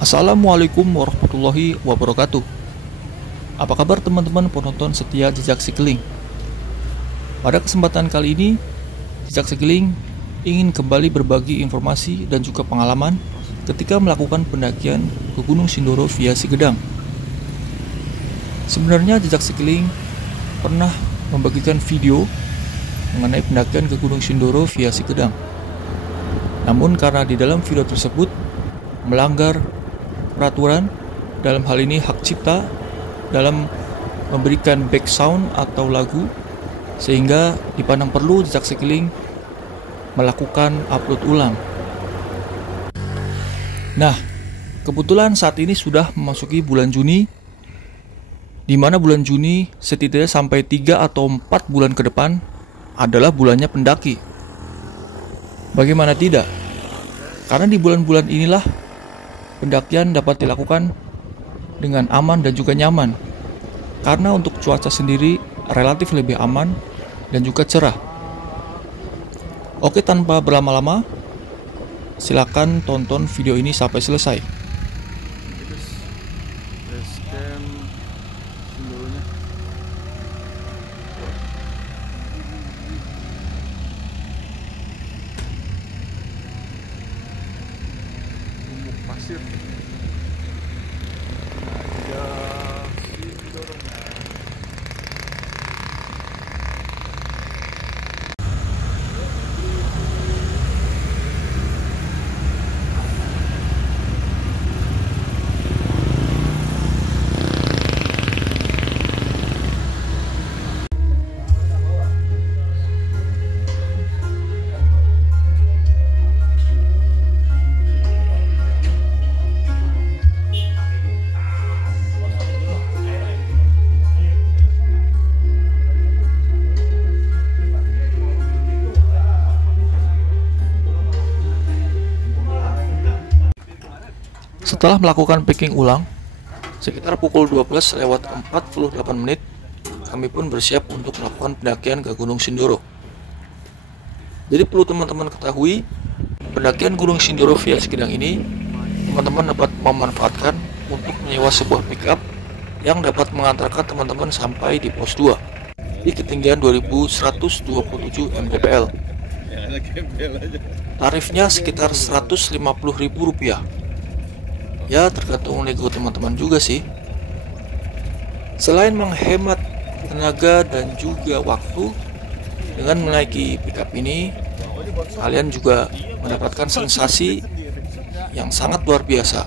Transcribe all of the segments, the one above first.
Assalamualaikum warahmatullahi wabarakatuh. Apa kabar teman-teman penonton setia Jejak Sikeling? Pada kesempatan kali ini, Jejak Sikeling ingin kembali berbagi informasi dan juga pengalaman ketika melakukan pendakian ke Gunung Sindoro via Sigedang. Sebenarnya Jejak Sikeling pernah membagikan video mengenai pendakian ke Gunung Sindoro via Sigedang. Namun karena di dalam video tersebut melanggar peraturan, dalam hal ini hak cipta, dalam memberikan back sound atau lagu, sehingga dipandang perlu Jejak Sikeling melakukan upload ulang. Nah, kebetulan saat ini sudah memasuki bulan Juni, di mana bulan Juni setidaknya sampai 3 atau 4 bulan ke depan adalah bulannya pendaki. Bagaimana tidak? Karena di bulan-bulan inilah pendakian dapat dilakukan dengan aman dan juga nyaman. Karena untuk cuaca sendiri relatif lebih aman dan juga cerah. Oke, tanpa berlama-lama, silakan tonton video ini sampai selesai. Pasir. Setelah melakukan packing ulang, sekitar pukul 12:48 menit, kami pun bersiap untuk melakukan pendakian ke Gunung Sindoro. Jadi perlu teman-teman ketahui, pendakian Gunung Sindoro via Sigedang ini, teman-teman dapat memanfaatkan untuk menyewa sebuah pickup yang dapat mengantarkan teman-teman sampai di pos 2 di ketinggian 2127 mdpl. Tarifnya sekitar Rp150.000. Ya, tergantung nego teman-teman juga sih. Selain menghemat tenaga dan juga waktu, dengan menaiki pickup ini, kalian juga mendapatkan sensasi yang sangat luar biasa,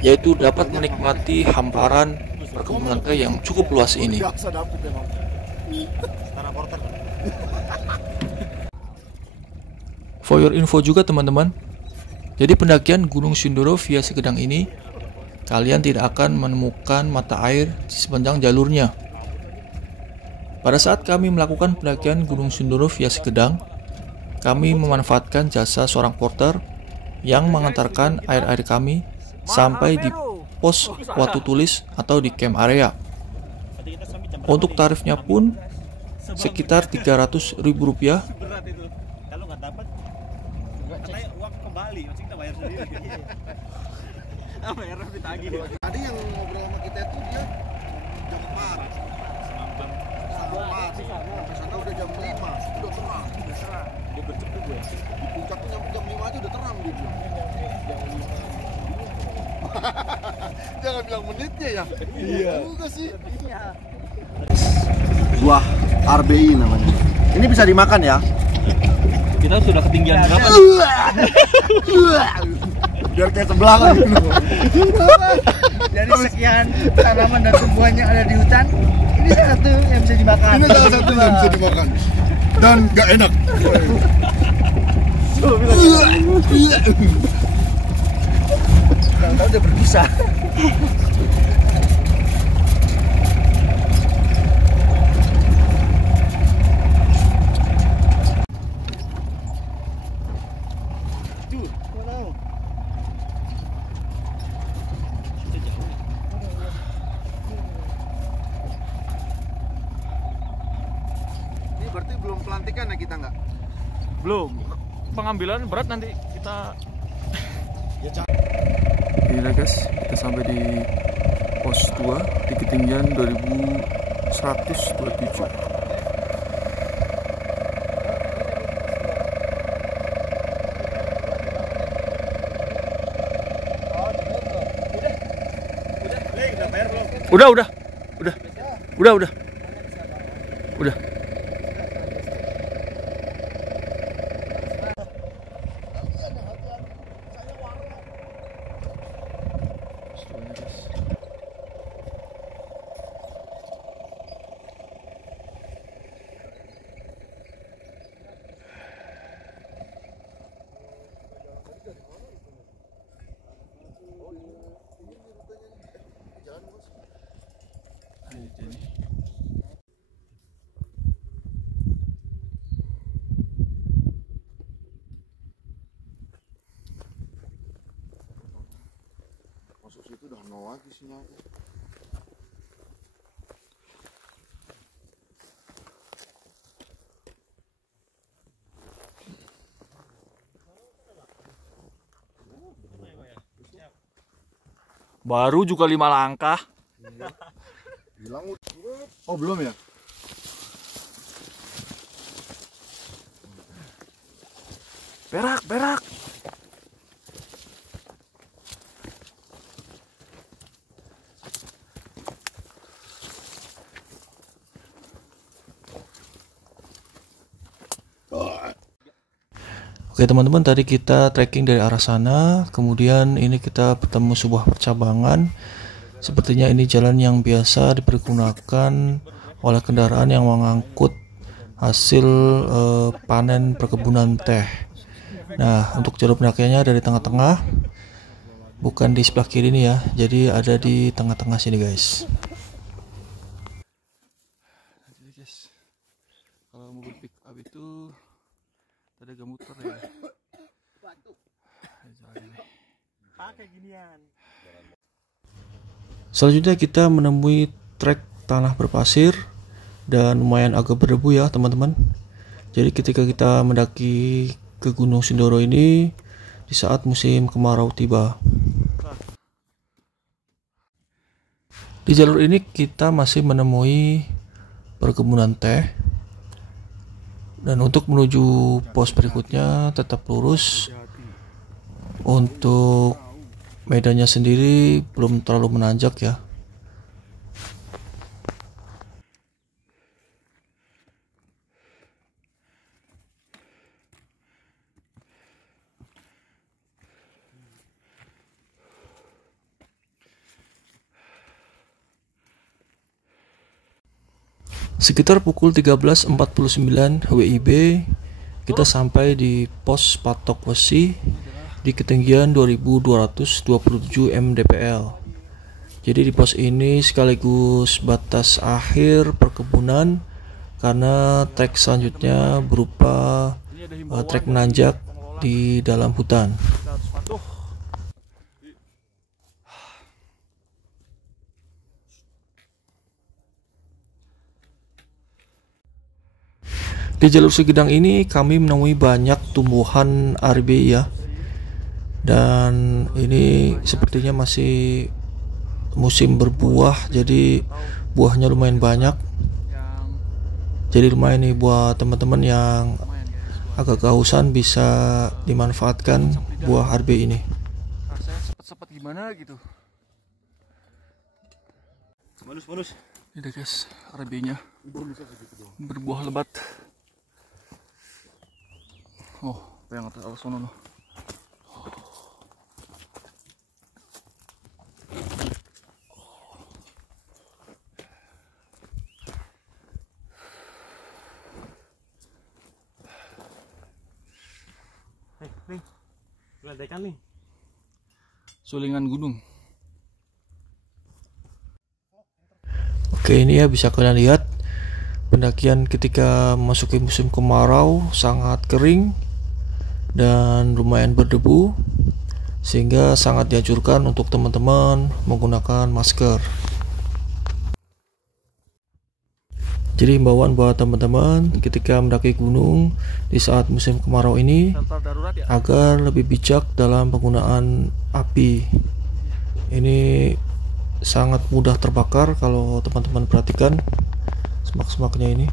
yaitu dapat menikmati hamparan perkebunan teh yang cukup luas ini. For your info juga teman-teman, jadi pendakian Gunung Sindoro via Sigedang ini, kalian tidak akan menemukan mata air di sepanjang jalurnya. Pada saat kami melakukan pendakian Gunung Sindoro via Sigedang, kami memanfaatkan jasa seorang porter yang mengantarkan air-air kami sampai di pos Watu Tulis atau di camp area. Untuk tarifnya pun sekitar Rp300.000. Katanya uang kembali, masih kita bayar sendiri. Bayar ditagih. Tadi yang ngobrol sama kita itu dia jam 4 sampai sana udah jam 5, udah terang. Dia bercepet gue. Di puncaknya nyampe jam 5 aja udah terang dia bilang. Jangan bilang menitnya ya. Iya. Juga sih. Iya. Buah RBI namanya. Ini bisa dimakan ya? Kita sudah ketinggian berapa? Biar kayak sebelah kan gitu. Dari sekian tanaman dan tumbuhan yang ada di hutan, ini salah satu yang bisa dimakan. Ini salah satu yang bisa dimakan. Dan gak enak. Tahu-tahu udah berbusa. Berarti belum pelantikan ya kita nggak? Belum. Pengambilan berat nanti kita Ya, Inilah guys, kita sampai di pos 2 di ketinggian 2127. Udah. Masuk situ udah nol lagi sinyalnya. Baru juga 5 langkah. Bilang oh belum ya? Berak. Oke teman-teman, tadi kita trekking dari arah sana, kemudian ini kita bertemu sebuah percabangan. Sepertinya ini jalan yang biasa dipergunakan oleh kendaraan yang mengangkut hasil panen perkebunan teh. Nah, untuk jalur pendakiannya dari tengah-tengah, bukan di sebelah kiri ini ya, jadi ada di tengah-tengah sini guys. Jadi guys, kalau mobil pick up itu ada agak muter ya. Pakai ginian. Selanjutnya kita menemui trek tanah berpasir dan lumayan agak berdebu ya teman-teman. Jadi ketika kita mendaki ke Gunung Sindoro ini di saat musim kemarau tiba. Di jalur ini kita masih menemui perkebunan teh. Dan untuk menuju pos berikutnya tetap lurus. Untuk medannya sendiri belum terlalu menanjak ya. Sekitar pukul 13.49 WIB kita sampai di pos patok besi di ketinggian 2227 mdpl. Jadi di pos ini sekaligus batas akhir perkebunan karena trek selanjutnya berupa trek menanjak di dalam hutan. Di jalur Segedang ini kami menemui banyak tumbuhan RB ya. Dan ini sepertinya masih musim berbuah, jadi buahnya lumayan banyak. Jadi lumayan nih buat teman-teman yang agak kehausan bisa dimanfaatkan buah RB ini. Rasanya sepet-sepet gimana gitu. Bonus. Ini guys, RB-nya berbuah lebat. Oh, apa yang atas arah sono loh. Nih. Ledekan nih. Sulingan gunung. Oke, ini ya bisa kalian lihat pendakian ketika memasuki musim kemarau sangat kering dan lumayan berdebu, sehingga sangat dianjurkan untuk teman-teman menggunakan masker. Jadi himbauan buat teman-teman ketika mendaki gunung di saat musim kemarau ini agar lebih bijak dalam penggunaan api Ini sangat mudah terbakar kalau teman-teman perhatikan semak-semaknya ini.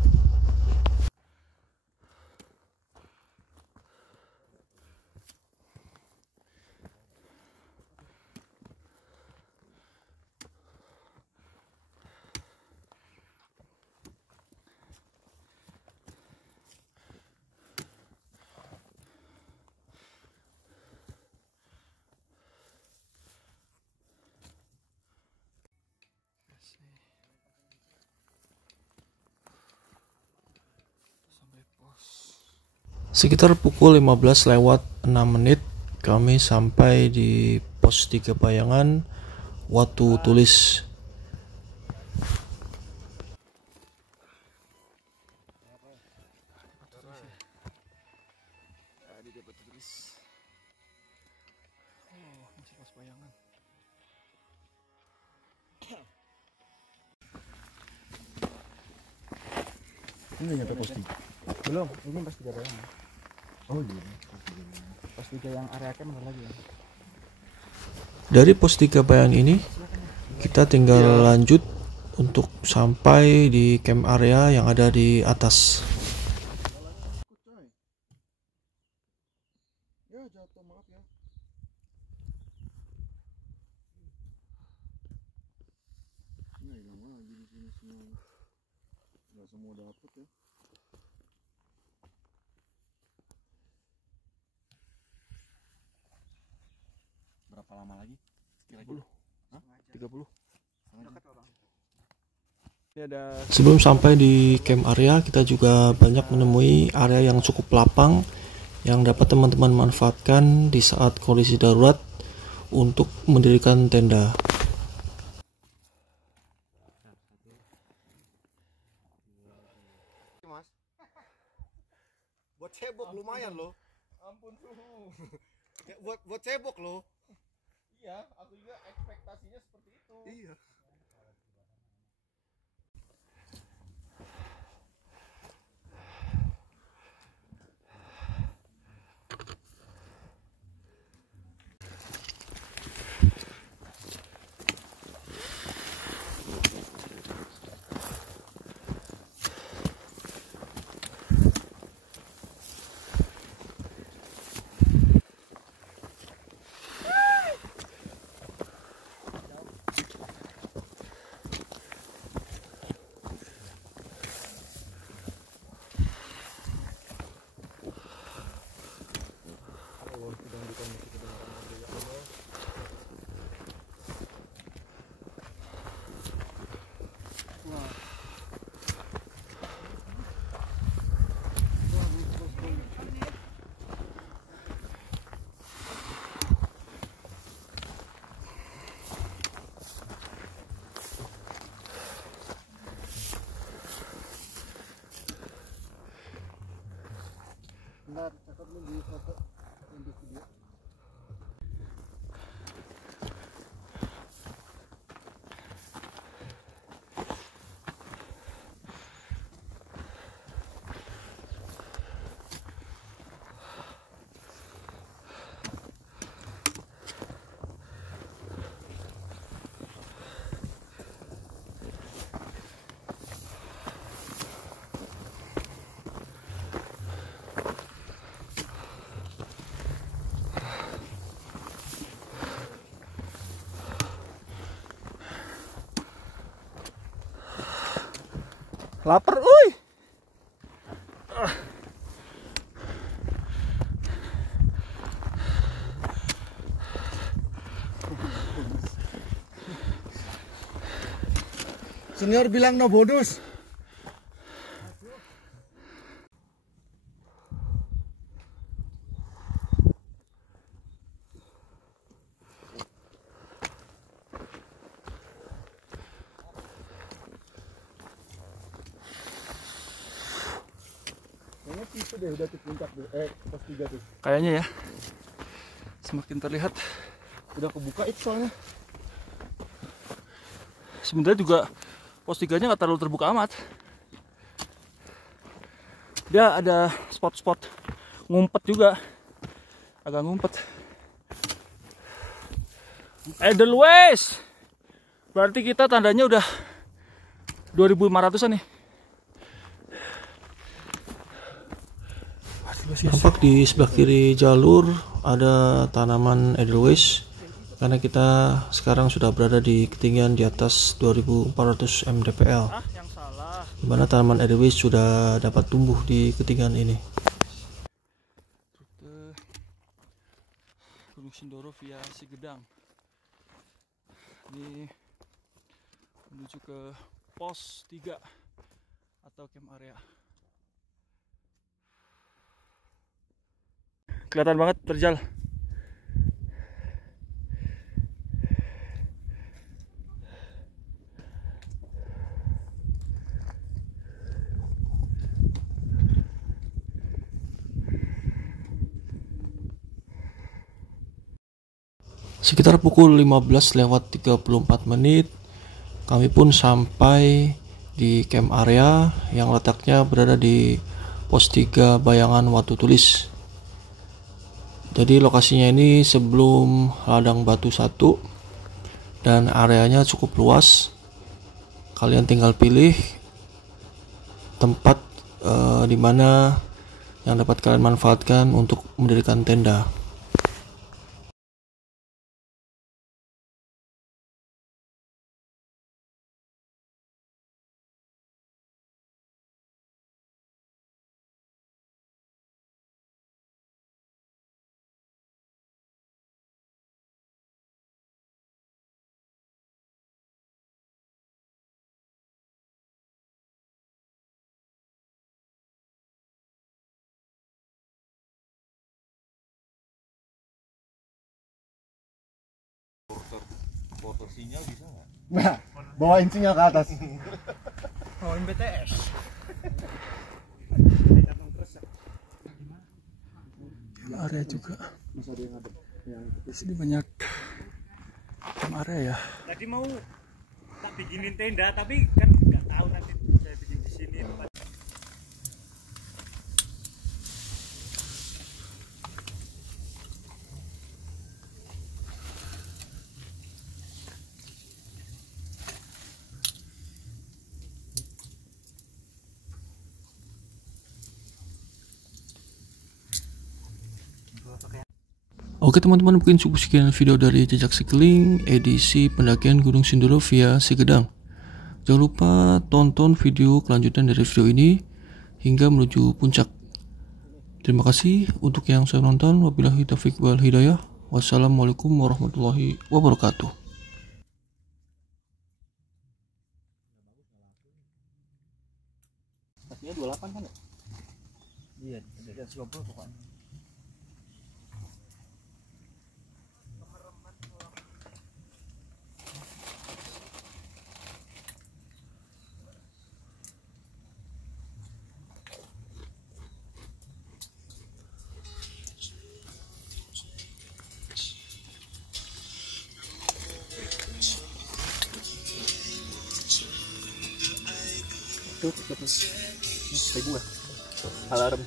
Sekitar pukul 15:06 kami sampai di pos 3 Bayangan Watu Tulis. Ini nyampe pos 3. Belum, ini pas 3 Bayangan. Oh iya. Pas 3 yang area camp ada lagi ya. Dari pos 3 Bayangan ini kita tinggal lanjut untuk sampai di camp area yang ada di atas. Ya jatuh, maaf ya. Ini hilang lagi di sini semua. Nggak semua dapet ya. Berapa lama lagi? 30. Hah? 30. Ini ada Sebelum sampai di camp area, kita juga banyak menemui area yang cukup lapang yang dapat teman-teman manfaatkan di saat kondisi darurat untuk mendirikan tenda. Mas. Buat cebok lumayan loh. Ampun suhu. buat cebok loh. Iya, aku juga ekspektasinya seperti itu. Iya. Bentar, cakap lu di foto yang di video. Lapar, uy. Senior bilang no bonus. Kayaknya itu deh udah di puncak deh, pos 3 tuh. Kayaknya ya. Semakin terlihat. Udah kebuka itu soalnya. Sebenarnya juga pos 3-nya nggak terlalu terbuka amat. Dia ada spot-spot ngumpet juga. Agak ngumpet. Edelweiss. Berarti kita tandanya udah 2.500-an nih. Nampak di sebelah kiri jalur ada tanaman Edelweiss, karena kita sekarang sudah berada di ketinggian di atas 2.400 mdpl, di mana tanaman Edelweiss sudah dapat tumbuh di ketinggian ini. Rute Gunung Sindoro via Sigedang. Ini menuju ke pos 3 atau camp area. Kelihatan banget terjal. Sekitar pukul 15:34 kami pun sampai di camp area yang letaknya berada di pos 3 Bayangan Watu Tulis. Jadi lokasinya ini sebelum ladang batu 1 dan areanya cukup luas. Kalian tinggal pilih tempat di mana yang dapat kalian manfaatkan untuk mendirikan tenda. Foto sinyal bisa nggak? Nah, bawain sinyal ke atas. Bawain BTS. Area juga. Di sini banyak camp area ya. Tadi mau tak bikinin tenda, tapi kan nggak tahu nanti saya bikin di sini. Oke teman-teman, mungkin cukup sekian video dari Jejak Cycling edisi pendakian Gunung Sindoro via Sigedang. Jangan lupa tonton video kelanjutan dari video ini hingga menuju puncak. Terima kasih untuk yang sudah nonton. Wabillahi taufiq wal hidayah. Wassalamualaikum warahmatullahi wabarakatuh. Pastinya 28 kan ya? Iya, ada 20 pokoknya. Tuh, 1000 alarm.